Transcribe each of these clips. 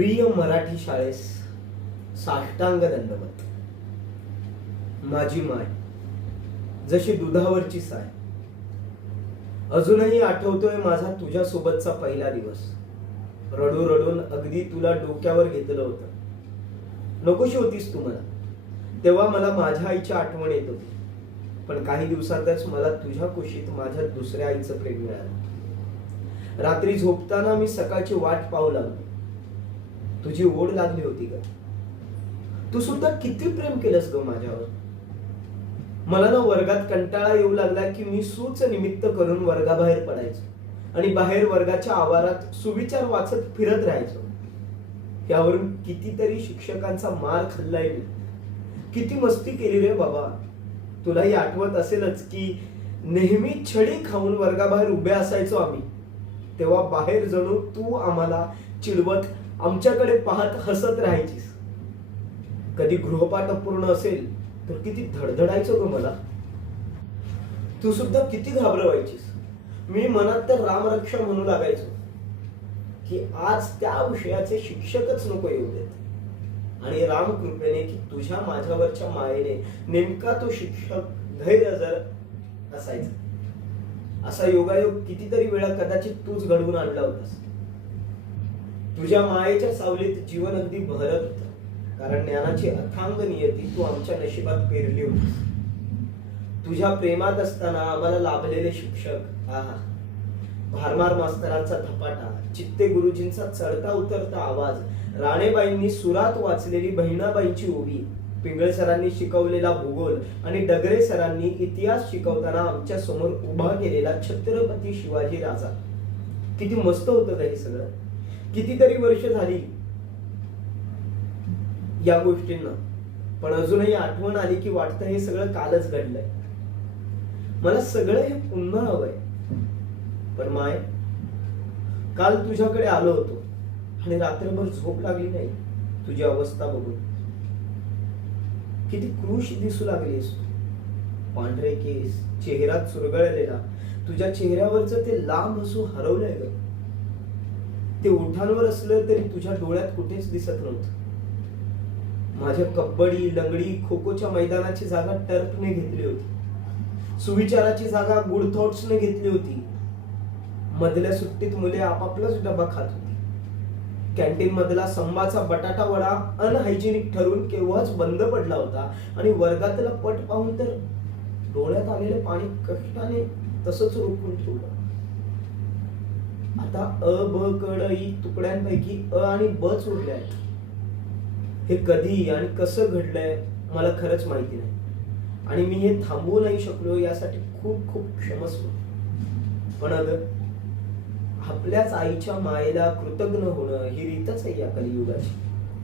प्रिय मराठी शाळेस साष्टांग दंडवत. माझी माय जशी दुधावरची साय. अजूनही आठवतोय माझा तुझ्या सोबतचा पहिला दिवस. रडू रडून अगदी तुला डोक्यावर घेतलं होतं. नकोशी होतीस तू मला. तेव्हा मला माझ्या आईची आठवण येत होती. पण काही दिवसातच मला तुझ्या कुशीत माझ्या दुसऱ्या आईचं प्रेम मिळालं. रात्री झोपताना मी सकाळची वाट पाहू लागलो. तुझी ओढ लागली होती का तू सुद्धा किती प्रेम केलंस ग माझ्यावर. मला ना वर्गात कंटाळा येऊ लागला की मी सूच निमित्त करून वर्गाबाहेर पडायचो. आणि बाहेर वर्गाच्या आवारात सुविचार वाचत फिरत राहायचो. यावरून कितीतरी शिक्षकांचा मार खाल्लाय मी. किती मस्ती केली रे बाबा. तुलाही आठवत असेलच की नेहमी छडी खाऊन वर्गाबाहेर उभे असायचो आम्ही. तेव्हा बाहेर जणू तू आम्हाला चिडवत आमच्याकडे पाहत हसत राहायचीस. कधी गृहपाठ अपूर्ण असेल तर किती धडधडायचो ग मला. तू सुद्धा किती घाबरवायचीस. मी मनात तर रामरक्षा म्हणू लागायचो की आज त्या विषयाचे शिक्षकच नको येऊ देत. आणि रामकृपेने की तुझ्या माझ्यावरच्या मायेने नेमका तो शिक्षक धैर्य जर असायचा. असा योगायोग कितीतरी वेळा कदाचित तूच घडवून आणला होतास. तुझ्या मायेच्या सावलीत जीवन अगदी भरत होत. कारण ज्ञानाची अथांग नियती तू आमच्या नशिबात पेरली होतीस. तुझ्या प्रेमात असताना आम्हाला लाभलेले शिक्षक आहा. भारमार मास्तरांचा धपाटा चित्ते गुरुजींचा चढता उतरता आवाज राणेबाईंनी सुरात वाचलेली बहिणाबाईंची ओवी पिंगळ सरांनी शिकवलेला भूगोल आणि डगरे सरांनी इतिहास शिकवताना आमच्यासमोर उभा केलेला छत्रपती शिवाजी राजा. किती मस्त होतं हे सगळं. कितीतरी वर्ष झाली या गोष्टींना. पण अजूनही आठवण आली की वाटतं हे सगळं कालच घडलंय. मला सगळं हे पुन्हा हवंय. पण माय काल तुझ्याकडे आलो होतो आणि रात्रभर झोप लागली नाही. तुझी अवस्था बघून. किती क्रूश दिसू लागलीस पांढरे केस चेहरा चुरगळलेला. तुझ्या चेहऱ्यावरच ते लांब हसू हरवलंय ग. ते ओठांवर असलं तरी तुझ्या डोळ्यात कुठेच दिसत नव्हतं. माझ्या कबड्डी लंगडी खो खोच्या मैदानाची जागा टर्फने घेतली होती. सुविचाराची जागा गुड थॉट्सने घेतली होती. मधल्या सुट्टीत मुले आपापलाच डबा खात होती. कॅन्टीन मधला संभाचा बटाटा वडा अनहायजेनिक ठरून केव्हाच बंद पडला होता आणि वर्गातला पट पाहून तर डोळ्यात आलेले पाणी कष्टाने तसंच रोखून ठेवलं. आता अ ब कड ई तुकड्यांपैकी अ आणि ब सोडले आहेत. हे कधी आणि कसं घडलंय मला खरंच माहिती नाही. आणि मी हे थांबवू नाही शकलो यासाठी खूप खूप क्षमस्व. पण अगं आपल्याच आईच्या मायेला कृतज्ञ होणं ही रीतच आहे या कलियुगाची.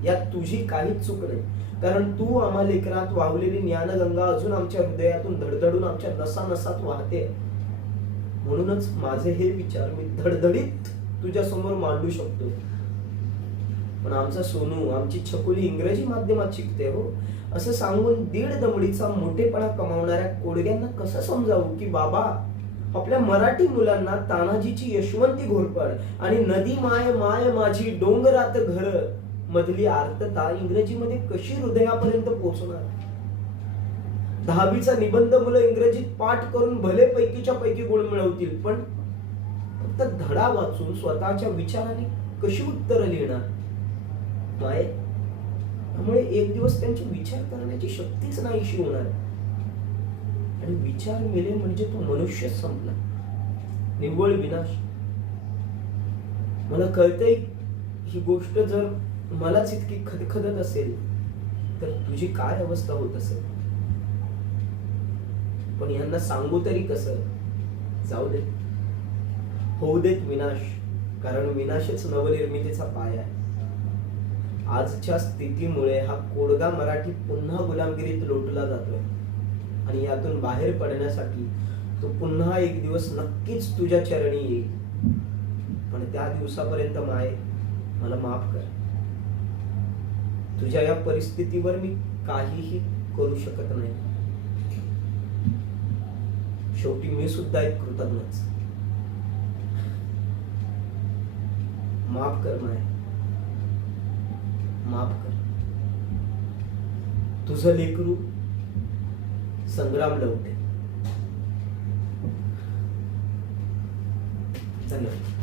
यात तुझी काहीच चूक नाही. कारण तू आम्हा लेकरात वाहलेली ज्ञानगंगा अजून आमच्या हृदयातून धडधडून आमच्या नसा नसात वाहते. म्हणूनच माझे हे विचार मी धडधडीत तुझ्या समोर मांडू शकतो. पण आमचा सोनू आमची छकुली इंग्रजी माध्यमात शिकते हो. असं सांगून दीड दमडीचा मोठेपणा कमावणाऱ्या कोडग्यांना कसं समजावू की बाबा आपल्या मराठी मुलांना तानाजीची यशवंती घोरपड आणि नदी माय माय माझी डोंगरात घर मधली आर्तता इंग्रजीमध्ये कशी हृदयापर्यंत पोहोचणार? दहावीचा निबंध मुलं इंग्रजीत पाठ करून भले पैकीच्या पैकी गुण मिळवतील पण फक्त धडा वाचून स्वतःच्या विचाराने कशी उत्तरं लिहिणार? माय त्यामुळे एक दिवस त्यांची विचार करण्याची शक्तीच नाहीशी होणार. आणि विचार मेले म्हणजे तो मनुष्य संपला. निव्वळ विनाश. मला कळतंय ही गोष्ट जर मलाच इतकी खदखदत असेल तर तुझी काय अवस्था होत असेल? पण यांना सांगू तरी कसं? जाऊ देत होऊ देत विनाश. कारण विनाशच नवनिर्मितीचा पाय आहे. आजच्या स्थितीमुळे हा कोडगा मराठी पुन्हा गुलामगिरीत लोटला जातोय. आणि यातून बाहेर पडण्यासाठी तो पुन्हा एक दिवस नक्कीच तुझ्या चरणी येईल. पण त्या दिवसापर्यंत माय मला माफ कर. तुझ्या या परिस्थितीवर मी काहीही करू शकत नाही. शेवटी मी सुद्धा एक कृतज्ञच. माफ कर माय. माफ कर. तुझं लेकरू संग्राम लवटे धन्यवाद.